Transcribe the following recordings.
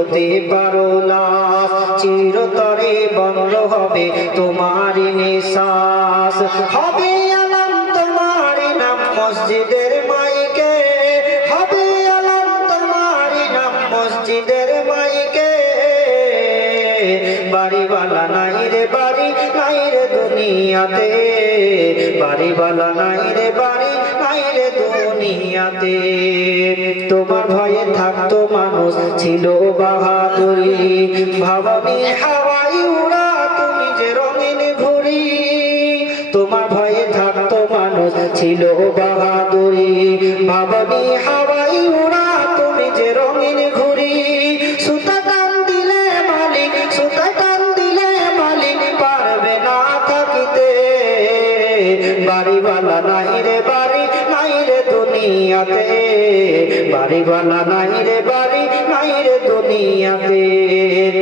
হতে পারো লাশ, চিরতরে বন্ধ হবে তোমারই নিঃশ্বাস। হবে আলাম তোমারই নাম মসজিদের মাইকে, হবে আলাম তোমারই নাম মসজিদের মাইকে। বাড়িওয়ালা নাই রে বাড়ি, নাই রে দুনিয়াতে, বাড়িওয়ালা নাই রে বাড়ি, নাই রে দুনিয়াতে। তোমার ভয়ে থাকতো মানুষ, ছিল বাহাদুরি, ভাবনি হাওয়াই উড়া তুমি যে রঙিন ঘুড়ি। তোমার ভয়ে থাকতো মানুষ, ছিল বাহাদুরি, ভাবনি হাওয়াই উড়া তুমি যে রঙিন ঘুড়ি। সুতা টান দিলে মালিক, সুতা টান দিলে মালিক পারবে না থাকিতে। বাড়িওয়ালা নাই রে বাড়ি, নাই রে দুনিয়াতে, বাড়িওয়ালা নাই রে বাড়ি, নাই রে দুনিয়াতে।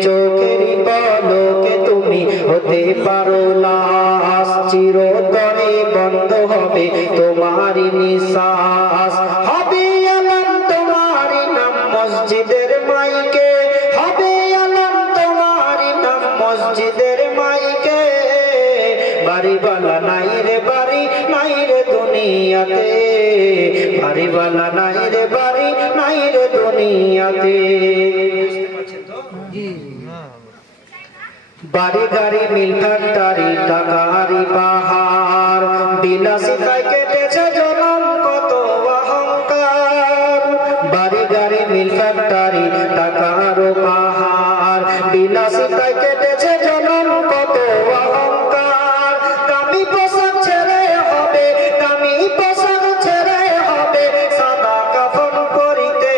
চোখেরই পলকে তুমি হতে পারো লাশ, চিরতরে বন্ধ হবে তোমারই নিঃশ্বাস। হবে আলাম তোমারই নাম মসজিদের মাইকে, হবে আলাম তোমারই নাম মসজিদের মাইকে। বাড়িওয়ালা নাই রে বাড়ি, নাই রে দুনিয়াতে, বাড়িওয়ালা নাই রে বাড়ি, নাই রে দুনিয়াতে। বাড়ি গাড়ি মিল ফ্যাক্টরি টাকারি পাহাড়, বিলাসিতায় কেটেছে জনম কত অহংকার। বাড়ি গাড়ি মিল ফ্যাক্টরি টাকার পাহাড়, বিলাসিতায় কেটেছে জনম কত অহংকার। দামি পোশাক ছেড়ে হবে, দামি পোশাক ছেড়ে হবে সাদা কাফন পরিতে।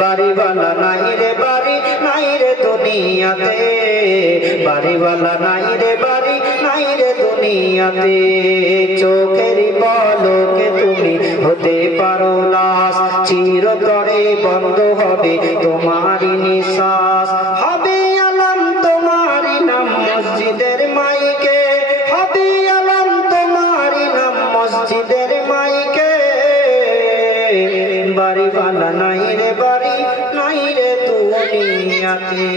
বাড়িওয়ালা নাই রে বাড়ি, নাই রে দুনিয়াতে, বাড়িওয়ালা নাই রে বাড়ি, নাই রে দুনিয়াতে। চোখেরই পলকে তুমি হতে পারো লাশ, চিরতরে বন্ধ হবে তোমারই নিঃশ্বাস। হবে আলাম তোমারই নাম মসজিদের মাইকে, হবে আলাম তোমারই নাম মসজিদের মাইকে। বাড়িওয়ালা নাই রে বাড়ি, নাই রে দুনিয়াতে।